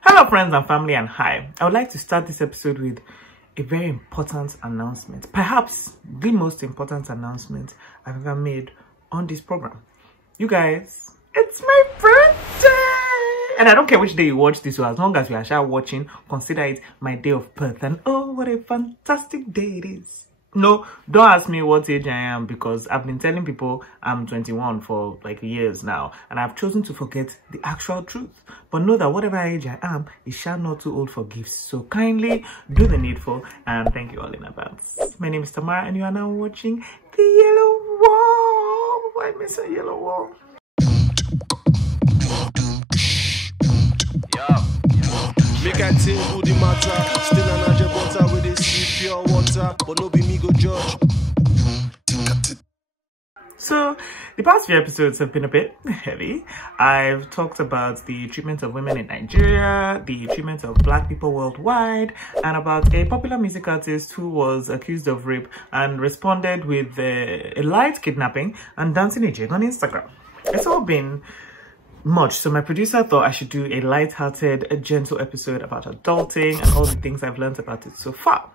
Hello friends and family, and hi. I would like to start this episode with a very important announcement. Perhaps the most important announcement I've ever made on this program. You guys, it's my birthday! And I don't care which day you watch this, so as long as you are watching, consider it my day of birth. And oh, what a fantastic day it is. No, don't ask me what age I am, because I've been telling people I'm 21 for like years now, and I've chosen to forget the actual truth. But know that whatever age I am, it shall not too old for gifts. So kindly do the needful, and thank you all in advance. My name is Tamara, and you are now watching The Yellow Wall. I miss a yellow wall. Make I tell you the matter. Still an agent butter with this pure water, but no be me go judge. So the past few episodes have been a bit heavy. I've talked about the treatment of women in Nigeria, the treatment of black people worldwide, and about a popular music artist who was accused of rape and responded with a light kidnapping and dancing a jig on Instagram. It's all been much, so my producer thought I should do a light-hearted, a gentle episode about adulting and all the things I've learned about it so far.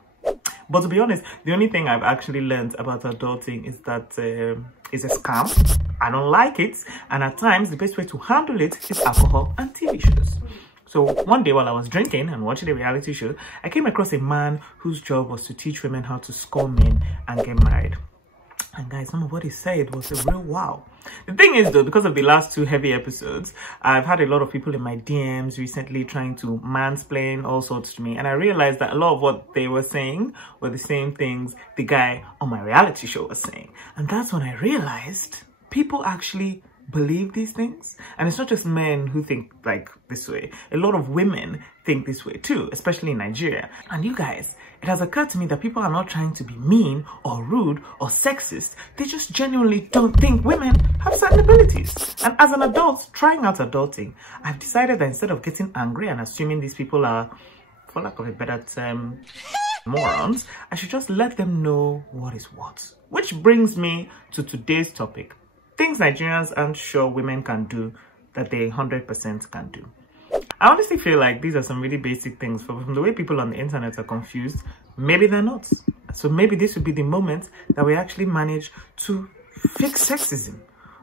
But to be honest, the only thing I've actually learned about adulting is that it's a scam. I don't like it, and at times the best way to handle it is alcohol and TV shows. So one day while I was drinking and watching a reality show, I came across a man whose job was to teach women how to score men and get married. And guys, some of what he said was a real wow. The thing is though, because of the last two heavy episodes, I've had a lot of people in my DMs recently trying to mansplain all sorts to me. And I realized that a lot of what they were saying were the same things the guy on my reality show was saying. And that's when I realized people actually believe these things. And it's not just men who think like this way. A lot of women think this way too, especially in Nigeria. And you guys, it has occurred to me that people are not trying to be mean or rude or sexist. They just genuinely don't think women have certain abilities. And as an adult trying out adulting, I've decided that instead of getting angry and assuming these people are, for lack of a better term, morons, I should just let them know what is what. Which brings me to today's topic. Things Nigerians aren't sure women can do that they 100% can do. I honestly feel like these are some really basic things. From the way people on the internet are confused, maybe they're not. So maybe this would be the moment that we actually manage to fix sexism.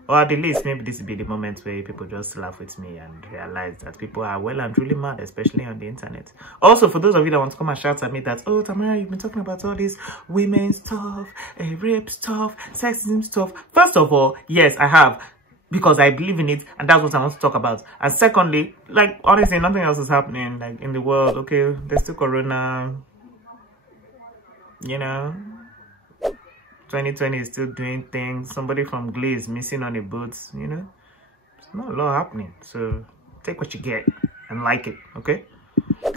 Or at the least, maybe this would be the moment where people just laugh with me and realize that people are well and truly mad, especially on the internet. Also, for those of you that want to come and shout at me that, oh, Tamara, you've been talking about all this women's stuff, rape stuff, sexism stuff. First of all, yes, I have, because I believe in it, and that's what I want to talk about. And secondly, like, honestly, nothing else is happening, like, in the world. Okay, there's still corona, you know. 2020 is still doing things. Somebody from Glee is missing on a boat, you know. There's not a lot happening. So take what you get and like it, okay?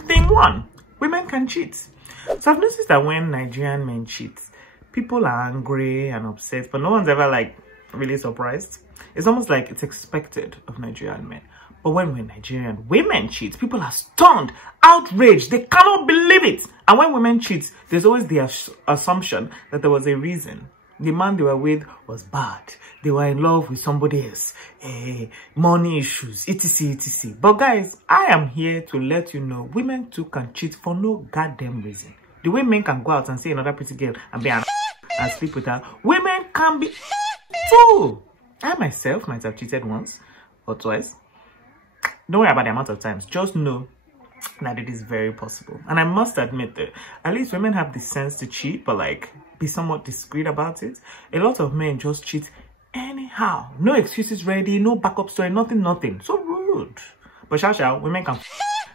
Thing one, women can cheat. So I've noticed that when Nigerian men cheat, people are angry and upset, but no one's ever like really surprised. It's almost like it's expected of Nigerian men. But when Nigerian women cheat, people are stunned, outraged. They cannot believe it. And when women cheat, there's always the assumption that there was a reason. The man they were with was bad. They were in love with somebody else. Money issues, etc, etc. But guys, I am here to let you know women too can cheat for no goddamn reason. The way men can go out and see another pretty girl and be and sleep with her, women can be too. I myself might have cheated once or twice. Don't worry about the amount of times. Just know that it is very possible. And I must admit that at least women have the sense to cheat, but like be somewhat discreet about it. A lot of men just cheat anyhow. No excuses ready, no backup story, nothing. So rude. But women can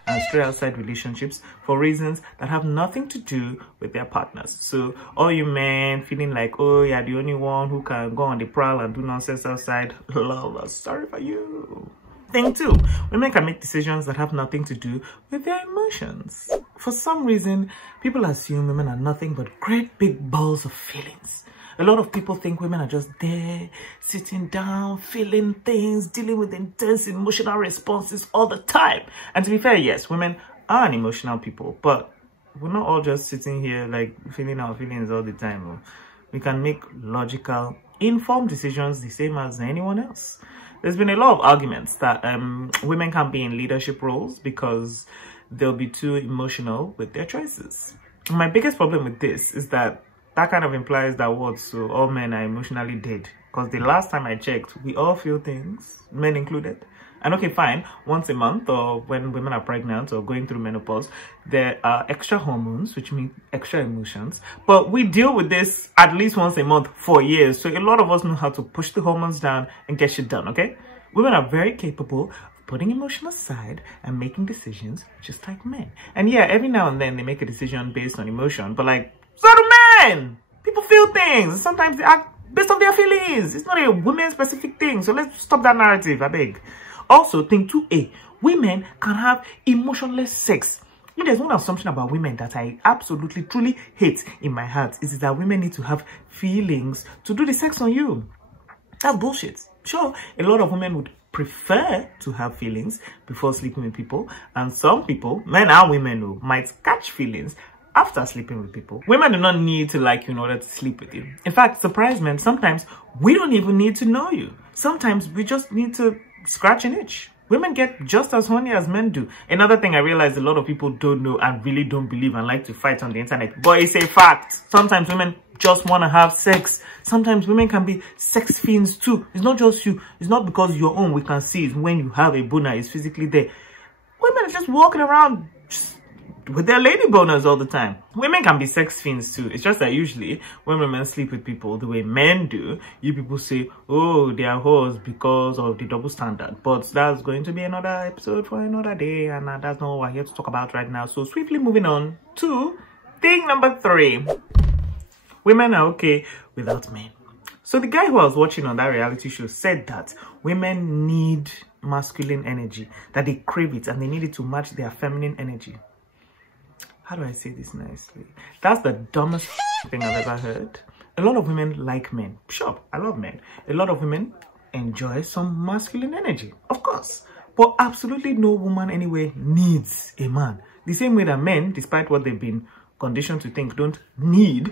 and stray outside relationships for reasons that have nothing to do with their partners. So all you men feeling like, oh, you're the only one who can go on the prowl and do nonsense outside, love, sorry for you. Thing two, women can make decisions that have nothing to do with their emotions. For some reason, people assume women are nothing but great big balls of feelings. A lot of people think women are just there, sitting down, feeling things, dealing with intense emotional responses all the time. And to be fair, yes, women are an emotional people, but we're not all just sitting here like feeling our feelings all the time. We can make logical, informed decisions the same as anyone else. there's been a lot of arguments that women can't be in leadership roles because they'll be too emotional with their choices. My biggest problem with this is that kind of implies that what, so all men are emotionally dead. Because the last time I checked, we all feel things, men included. And okay, fine, once a month or when women are pregnant or going through menopause, there are extra hormones, which mean extra emotions. But we deal with this at least once a month for years. So a lot of us know how to push the hormones down and get shit done, okay? Women are very capable of putting emotion aside and making decisions just like men. And yeah, every now and then they make a decision based on emotion, but like, so do men! People feel things. Sometimes they act based on their feelings. It's not a women-specific thing. So let's stop that narrative, I beg. Also, thing 2A, women can have emotionless sex. You know, there's one assumption about women that I absolutely, truly hate in my heart is that women need to have feelings to do the sex on you. That's bullshit. Sure, a lot of women would prefer to have feelings before sleeping with people. And some people, men and women who might catch feelings after sleeping with people. Women do not need to like you in order to sleep with you. In fact, surprise men, sometimes we don't even need to know you. Sometimes we just need to scratch an itch. Women get just as horny as men do. Another thing I realize a lot of people don't know and really don't believe and like to fight on the internet. But it's a fact. Sometimes women just want to have sex. Sometimes women can be sex fiends too. It's not just you. It's not because your own we can see it when you have a boner is physically there. Women are just walking around just with their lady boners all the time. Women can be sex fiends too. It's just that usually when women sleep with people the way men do, you people say, oh, they are whores because of the double standard. But that's going to be another episode for another day, and that's not what we're here to talk about right now. So swiftly moving on to thing number 3. Women are okay without men. So the guy who I was watching on that reality show said that women need masculine energy, that they crave it and they need it to match their feminine energy. How do I say this nicely? That's the dumbest thing I've ever heard. A lot of women like men. Sure, I love men. A lot of women enjoy some masculine energy, of course. But absolutely no woman anyway needs a man. The same way that men, despite what they've been conditioned to think, don't need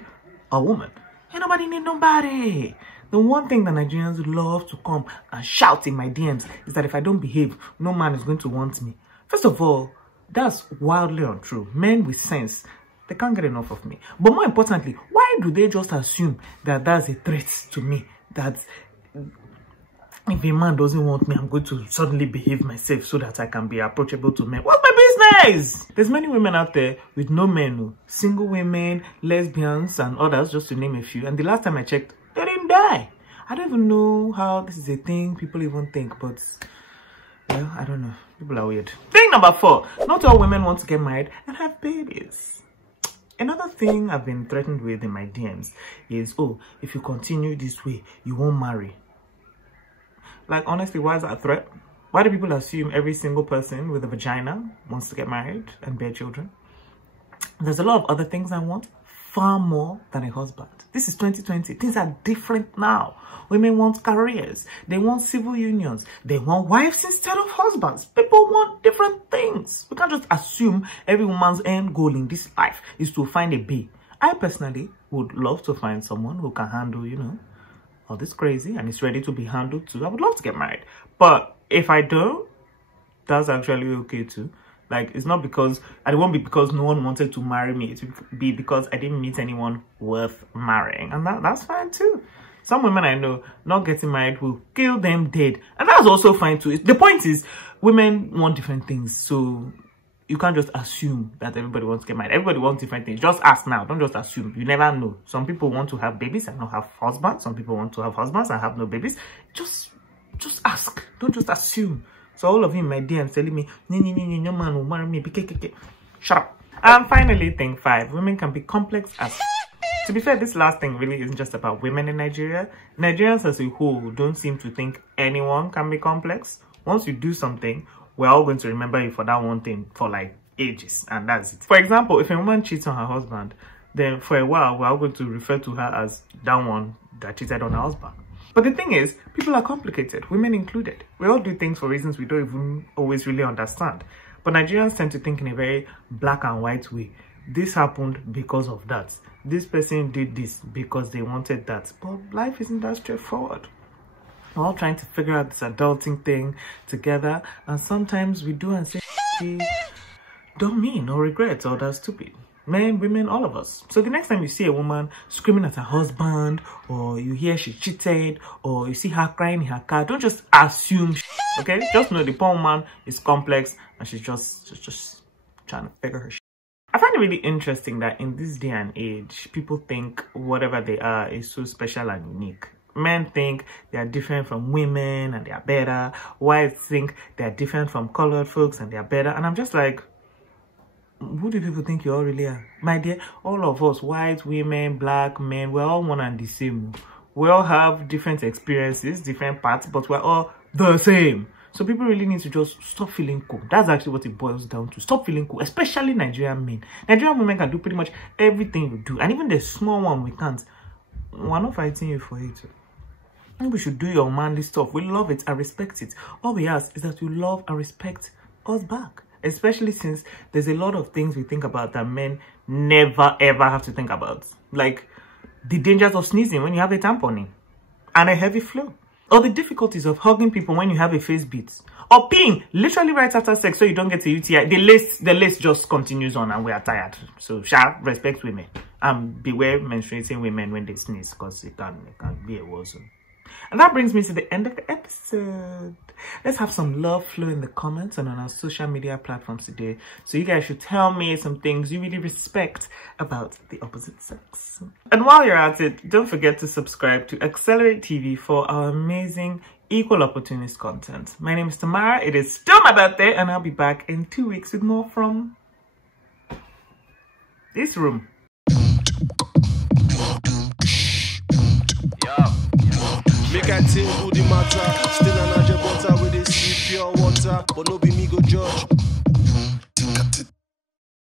a woman. Ain't nobody need nobody. The one thing that Nigerians love to come and shout in my DMs is that if I don't behave, no man is going to want me. First of all, that's wildly untrue. Men with sense, they can't get enough of me. But more importantly, why do they just assume that that's a threat to me? That if a man doesn't want me, I'm going to suddenly behave myself so that I can be approachable to men. What's my business? There's many women out there with no men. Single women, lesbians, and others, just to name a few. And the last time I checked, they didn't die. I don't even know how this is a thing people even think, but well, I don't know. People are weird. Thing number 4. Not all women want to get married and have babies. Another thing I've been threatened with in my DMs is, oh, if you continue this way, you won't marry. Like, honestly, why is that a threat? Why do people assume every single person with a vagina wants to get married and bear children? There's a lot of other things I want far more than a husband. This is 2020. Things are different now. Women want careers. They want civil unions. They want wives instead of husbands. People want different things. We can't just assume every woman's end goal in this life is to find a bae. I personally would love to find someone who can handle, you know, all this crazy and is ready to be handled too. I would love to get married. But if I don't, that's actually okay too. Like, it's not because, and it won't be because no one wanted to marry me. It will be because I didn't meet anyone worth marrying. And that's fine too. Some women I know, not getting married will kill them dead. And that's also fine too. The point is, women want different things. So you can't just assume that everybody wants to get married. Everybody wants different things. Just ask now. Don't just assume. You never know. Some people want to have babies and not have husbands. Some people want to have husbands and have no babies. Just ask. Don't just assume. So all of you in my DMs telling me, no man will marry me. Shut up. And finally, thing 5. Women can be complex as... To be fair, this last thing really isn't just about women in Nigeria. Nigerians as a whole don't seem to think anyone can be complex. Once you do something, we're all going to remember you for that one thing for like ages, and that's it. For example, if a woman cheats on her husband, then for a while, we're all going to refer to her as that one that cheated on her husband. But the thing is, people are complicated, women included. We all do things for reasons we don't even always really understand. But Nigerians tend to think in a very black and white way. This happened because of that. This person did this because they wanted that. But life isn't that straightforward. We're all trying to figure out this adulting thing together, and sometimes we do and say don't mean or regret or that's stupid. Men, women, all of us. So the next time you see a woman screaming at her husband, or you hear she cheated, or you see her crying in her car, don't just assume okay? Just know the poor woman is complex and she's just trying to figure her shit. I find it really interesting that in this day and age, people think whatever they are is so special and unique. Men think they are different from women and they are better. Whites think they are different from colored folks and they are better. And I'm just like, who do people think you all really are? My dear, all of us, white, women, black, men, we're all one and the same. We all have different experiences, different parts, but we're all the same. So people really need to just stop feeling cool. That's actually what it boils down to. Stop feeling cool, especially Nigerian men. Nigerian women can do pretty much everything you do. And even the small one we can't. We're not fighting you for it. We should do your manly stuff. We love it and respect it. All we ask is that you love and respect us back. Especially since there's a lot of things we think about that men never ever have to think about. Like the dangers of sneezing when you have a tampon in, and a heavy flu. Or the difficulties of hugging people when you have a face beat. Or peeing literally right after sex so you don't get a UTI. The list just continues on and we are tired. So respect women. And beware menstruating women when they sneeze, because it can be a war zone. And that brings me to the end of the episode. Let's have some love flow in the comments and on our social media platforms today. So you guys should tell me some things you really respect about the opposite sex. And while you're at it, don't forget to subscribe to Accelerate TV for our amazing equal opportunist content. My name is Tamara. It is still my birthday and I'll be back in 2 weeks with more from this room. Make I tell you the matter. Still an butter with this pure water, but no be me go judge.